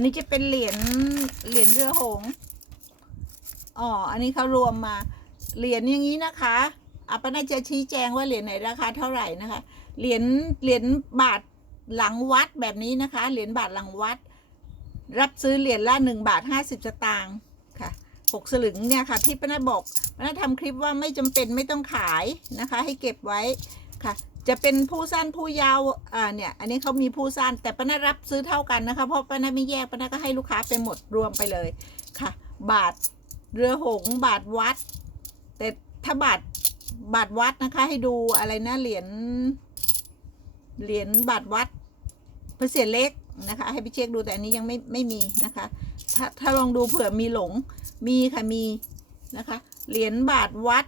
นนี้จะเป็นเหรียญเหรียญเรือหงส์อ๋อ อันนี้เขารวมมา เหรียญอย่างนี้นะคะอาปาน่าจะชี้แจงว่าเหรียญไหนราคาเท่าไหร่นะคะ เหรียญเหรียญบาทหลังวัดแบบนี้นะคะ เหรียญบาทหลังวัด รับซื้อเหรียญละหนึ่งบาทห้าสิบสตางค์ค่ะหกสลึงเนี่ยค่ะที่ป้านาบอกป้านาทำคลิปว่าไม่จำเป็นไม่ต้องขายนะคะ ให้เก็บไว้ค่ะ จะเป็นผู้สั้นผู้ยาวอ่าเนี่ยอันนี้เขามีผู้สั้นแต่ป้านารับซื้อเท่ากันนะคะเพราะป้านาไม่แยกป้านาก็ให้ลูกค้าไปหมดรวมไปเลยค่ะ บาทเรือหงบาทวัด แต่ถ้าบาทบาทวัดนะคะให้ดูอะไรนะเหรียญเหรียญบาทวัดเปอร์เซ็นต์เล็กนะคะ ให้ไปเช็คดูแต่อันนี้ยังไม่ไม่มีนะคะ ถ้าถ้าลองดูเผื่อมีหลงมีค่ะมีนะคะเหรียญบาทวัด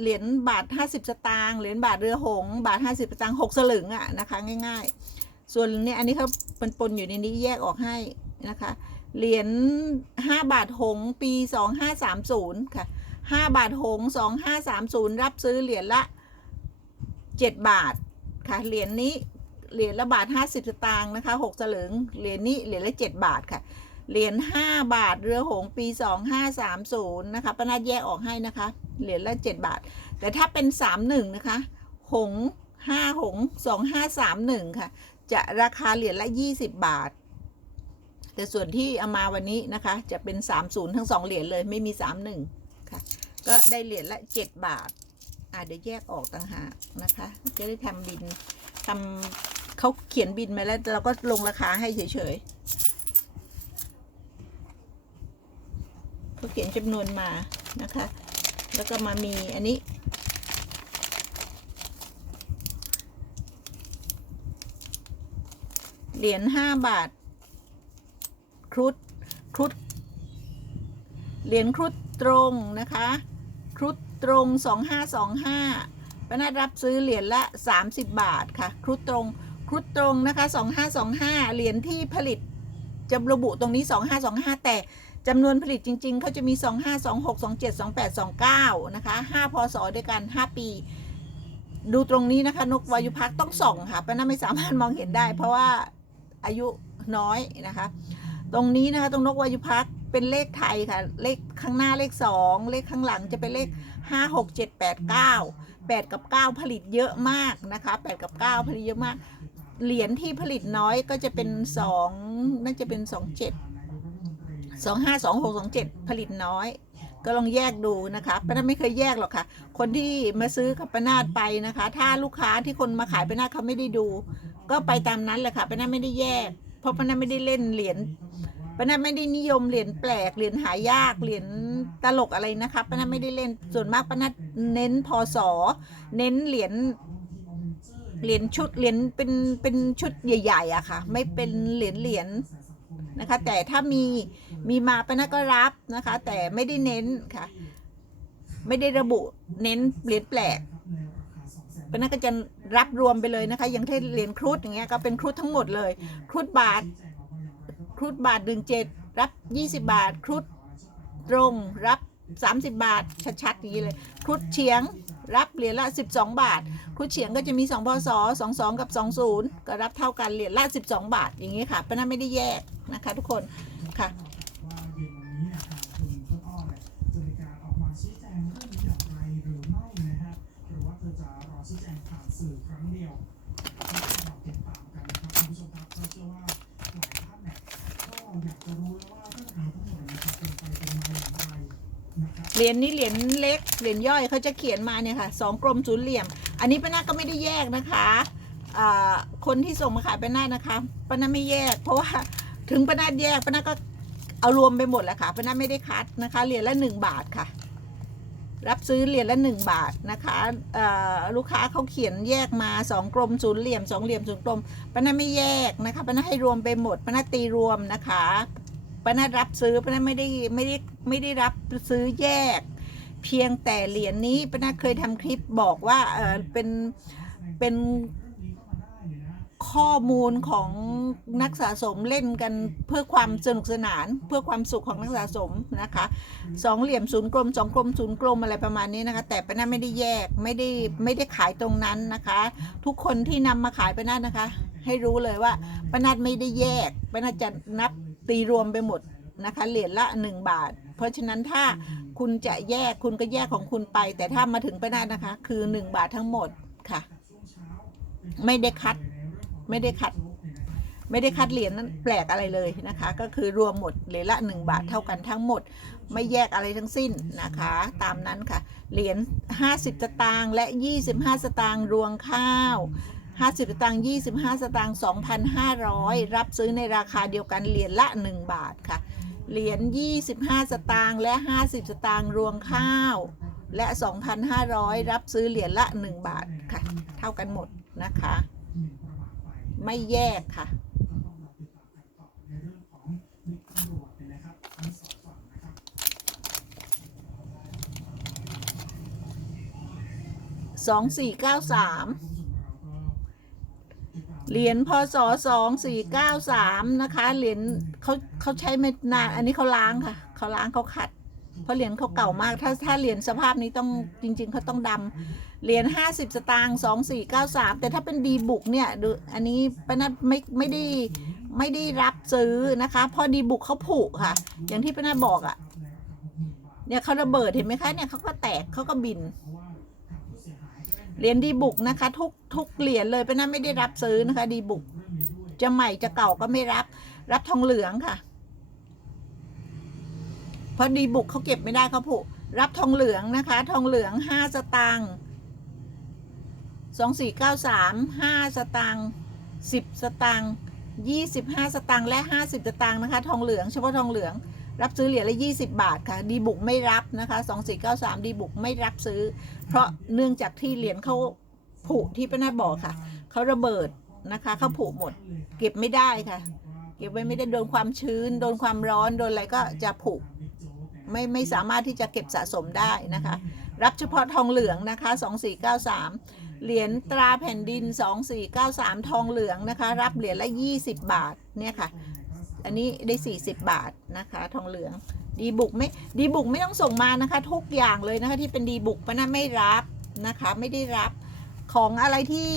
เหรียญบาทห้าสิบสตางค์เหรียญบาทเรือหงส์บาทห้าสิบสตางค์หกสลึงอะนะคะง่ายๆ ส่วนเนี่ยอันนี้เขาปนปนอยู่ในนี้แยกออกให้นะคะเหรียญห้าบาทหงส์ปีสองห้าสามศูนย์ค่ะห้าบาทหงสองห้าสามศูนย์รับซื้อเหรียญละเจ็ดบาทค่ะเหรียญนี้เหรียญละบาทห้าสิบสตางค์นะคะหกสลึงเหรียญนี้เหรียญละเจ็ดบาทค่ะ เหรียญห้าบาทเรือหงปีสองห้าสามศูนย์นะคะป้านาแยกออกให้นะคะ เหรียญละเจ็ดบาท แต่ถ้าเป็นสามหนึ่งนะคะ หงห้าหงสองห้าสามหนึ่งค่ะ จะราคาเหรียญละยี่สิบบาท แต่ส่วนที่เอามาวันนี้นะคะ จะเป็นสามศูนย์ทั้งสองเหรียญเลยไม่มีสามหนึ่งค่ะ ก็ได้เหรียญละเจ็ดบาทอ่าเดี๋ยวแยกออกต่างหากนะคะ จะได้ทำบินทำเขาเขียนบินมาแล้วเราก็ลงราคาให้เฉยๆ เขาเขียนจำนวนมานะคะ แล้วก็มามีอันนี้ เหรียญห้าบาท ครุฑครุฑเหรียญครุฑตรงนะคะ ครุฑตรงสองห้าสองห้าป้านารับซื้อเหรียญละสามสิบบาทค่ะ ครุฑตรงครุฑตรงนะคะสองห้าสองห้าเหรียญที่ผลิตจะระบุตรงนี้สองห้าสองห้าแต่ จำนวนผลิตจริง ๆ เขาจะมี 2 5 2 6 2 7 2 8 2 9 นะคะ 5 พศ ด้วยกัน 5 ปี ดูตรงนี้นะคะ นกวายุพักต้องส่องค่ะป้าน่าไม่สามารถมองเห็นได้ เพราะว่าอายุน้อยนะคะ ตรงนี้นะคะ ตรงนกวายุพักเป็นเลขไทยค่ะ เลขข้างหน้าเลข 2 เลขข้างหลังจะเป็นเลข 5 6 7 8 9 8 กับ 9 ผลิตเยอะมากนะคะ 8 กับ 9 ผลิตเยอะมาก เหรียญที่ผลิตน้อยก็จะเป็น 2 น่าจะเป็น 2 7 สองห้าสองหกสองเจ็ดผลิตน้อย ก็ลองแยกดูนะคะป้านาดไม่เคยแยกหรอกค่ะ คนที่มาซื้อกับป้านาดไปนะคะ ถ้าลูกค้าที่คนมาขายป้านาดเขาไม่ได้ดู ก็ไปตามนั้นแหละค่ะป้านาดไม่ได้แยก เพราะป้านาดไม่ได้เล่นเหรียญป้านาดไม่ได้นิยมเหรียญแปลกเหรียญหายากเหรียญตลกอะไรนะคะป้านาดไม่ได้เล่นส่วนมากป้านาดเน้นพศเน้นเหรียญเหรียญชุดเหรียญเป็นเป็นชุดใหญ่ๆอะค่ะ ไม่เป็นเหรียญเหรียญ นะคะ แต่ถ้ามีมีมาปะนะก็รับนะคะ แต่ไม่ได้เน้นค่ะ ไม่ได้ระบุเน้นเหรียญแปลกปะนะก็จะรับรวมไปเลยนะคะ อย่างเช่นเหรียญครุฑอย่างเงี้ยก็เป็นครุฑทั้งหมดเลย ครุฑบาท ครุฑบาทดึงเจ็ดรับยี่สิบาท ครุฑตรงรับสามสิบาท ชัดๆอย่างนี้เลยครุฑเฉียงรับเหรียญละสิบสองบาท ครุฑเฉียงก็จะมีสองพศสองสองกับสองศูนย์ก็รับเท่ากันเหรียญละสิบสองบาท อย่างนี้ค่ะปะนะไม่ได้แยกนะคะทุกคนค่ะว่าเย็นวันนี้นะครับคุณต้นอ้อเนี่ยจะมีการออกมาชี้แจงเรื่องนี้อย่างไรหรือไม่ นะครับหรือว่าเธอจะรอชี้แจงผ่านสื่อครั้งเดียวที่เราติดตามกันนะครับคุณผู้ชมครับก็เชื่อว่าหลายท่านเนี่ยก็อยากจะรู้แล้วว่าเรื่องราวทั้งหมดนะครับเป็นไปเป็นมาอย่างไรนะครับเหรียญนี้เหรียญเล็กเหรียญย่อยเขาจะเขียนมาเนี่ยค่ะสองกลมศูนย์เหลี่ยม อันนี้ป้านาก็ไม่ได้แยกนะคะอ่าคนที่ส่งมาขายป้านานะคะป้านาไม่แยก เพราะว่า ถึงป้านาแยกป้านาก็เอารวมไปหมดแหละค่ะป้านาไม่ได้คัดนะคะเหรียญละหนึ่งบาทค่ะ รับซื้อเหรียญละหนึ่งบาทนะคะลูกค้าเขาเขียนแยกมาสองกลมศูนย์เหลี่ยมสองเหลี่ยมศูนย์กลมป้านาไม่แยกนะคะป้านาให้รวมไปหมดป้านาตีรวมนะคะป้านารับซื้อป้านาไม่ได้ไม่ได้ไม่ได้รับซื้อแยก เพียงแต่เหรียญนี้ป้านาเคยทำคลิปบอกว่าเออเป็นเป็น ข้อมูลของนักสะสมเล่นกันเพื่อความสนุกสนาน เพื่อความสุขของนักสะสมนะคะสองเหลี่ยมศูนย์กลมสองกลมศูนย์กลมอะไรประมาณนี้นะคะ แต่ป้านาไม่ได้แยกไม่ได้ไม่ได้ขายตรงนั้นนะคะ ทุกคนที่นำมาขายป้านานะคะ ให้รู้เลยว่าป้านาไม่ได้แยกป้านาจะนับตีรวมไปหมดนะคะเหรียญละ 1 บาท เพราะฉะนั้นถ้าคุณจะแยกคุณก็แยกของคุณไป แต่ถ้ามาถึงไปได้นะคะ คือ 1 บาททั้งหมดค่ะ ไม่ได้คัด ไม่ได้คัด ไม่ได้คัดเหรียญนั้นแปลกอะไรเลยนะคะ ก็คือรวมหมดเหรียญละ 1 บาทเท่ากันทั้งหมด ไม่แยกอะไรทั้งสิ้นนะคะ ตามนั้นค่ะ เหรียญ50สตางค์และ 25 สตางค์รวงข้าว50 สตางค์ 25 สตางค์ 2,500 รับซื้อในราคาเดียวกัน เหรียญละ 1 บาทค่ะ เหรียญ 25 สตางค์และ 50 สตางค์ รวงข้าว และ 2,500 รับซื้อเหรียญละ 1 บาทค่ะ เท่ากันหมดนะคะ ไม่แยกค่ะก็ต้องรอติดตามกันต่เรื่องของมิตรตำรวจเนี่ยนะครับทั้งสองฝั่เหรียญพศ2493นะคะ เหรียญเขาเขาใช้ไม่นาน อันนี้เขาล้างค่ะ เขาล้างเขาขัด เพราะเหรียญเขาเก่ามาก ถ้าถ้าเหรียญสภาพนี้ต้องจริง ๆเขาต้องดำเหรียญ50สตางค์2493แต่ถ้าเป็นดีบุกเนี่ยดูอันนี้ปนัดไม่ไม่ได้ไม่ได้รับซื้อนะคะพราะดีบุกเขาผุค่ะ อย่างที่ปนัดบอกอะ่ะเนี่ยเขาระเบิดเห็นไหมคะเนี่ยเขาก็แตกเขาก็บินเหรียญดีบุกนะคะ ทุกทุกเหรียญเลยปนัดไม่ได้รับซื้อนะคะ ดีบุกจะใหม่จะเก่าก็ไม่รับ รับทองเหลืองค่ะ พราะดีบุกเขาเก็บไม่ได้เขาผุรับทองเหลืองนะคะ ทองเหลืองห้าสตางค์สองสี่เก้าสามห้าสตางค์สิบสตางค์ยี่สิบห้าสตางค์และห้าสิบสตางค์นะคะ ทองเหลืองเฉพาะทองเหลือง รับซื้อเหรียญละยี่สิบาทค่ะ ดีบุกไม่รับนะคะสองสี่เก้าสามดีบุกไม่รับซื้อ เพราะเนื่องจากที่เหรียญเขาผุที่ป้านาบอกค่ะเขาระเบิดนะคะเขาผุหมด เก็บไม่ได้ค่ะ เก็บไว้ไม่ได้โดนความชื้น โดนความร้อนโดนอะไรก็จะผุ ไม่ไม่สามารถที่จะเก็บสะสมได้นะคะ รับเฉพาะทองเหลืองนะคะ 2493 เหรียญตราแผ่นดิน 2493 ทองเหลืองนะคะ รับเหรียญละ 20 บาทเนี่ยค่ะ อันนี้ได้ 40 บาทนะคะ ทองเหลืองดีบุกไม่ดีบุกไม่ต้องส่งมานะคะ ทุกอย่างเลยนะคะที่เป็นดีบุกปะนะไม่รับนะคะไม่ได้รับของอะไรที่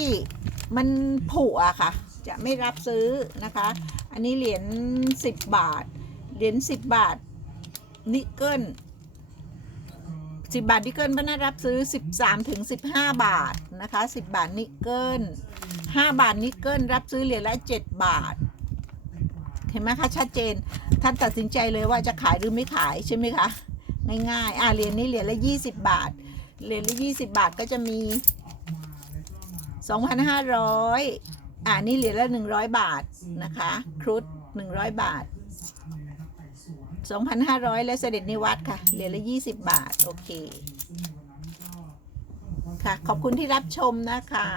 มันผุอะค่ะ จะไม่รับซื้อนะคะ อันนี้เหรียญ10 บาท เหรียญ10 บาท นิกเกิล10บาทนิกเกิลป้าน่ารับซื้อ13ถึง15บห้าบาทนะคะ10บาทนิกเกิล5บาทนิกเกิลรับซื้อเหรียญละ7บาท เห็นไหมคะชัดเจน ท่านตัดสินใจเลยว่าจะขายหรือไม่ขายใช่ไหมคะง่ายๆอ่าเหรียญนี้เหรียญละ20บบาทเหรียญละ20บาทก็จะมี2,500อ่านี่เหรียญละ100บาทนะคะครุฑ100บาท 2,500 และเสด็จนิวัตค่ะ เหรียญละ 20 บาท โอเค ค่ะ ขอบคุณที่รับชมนะคะ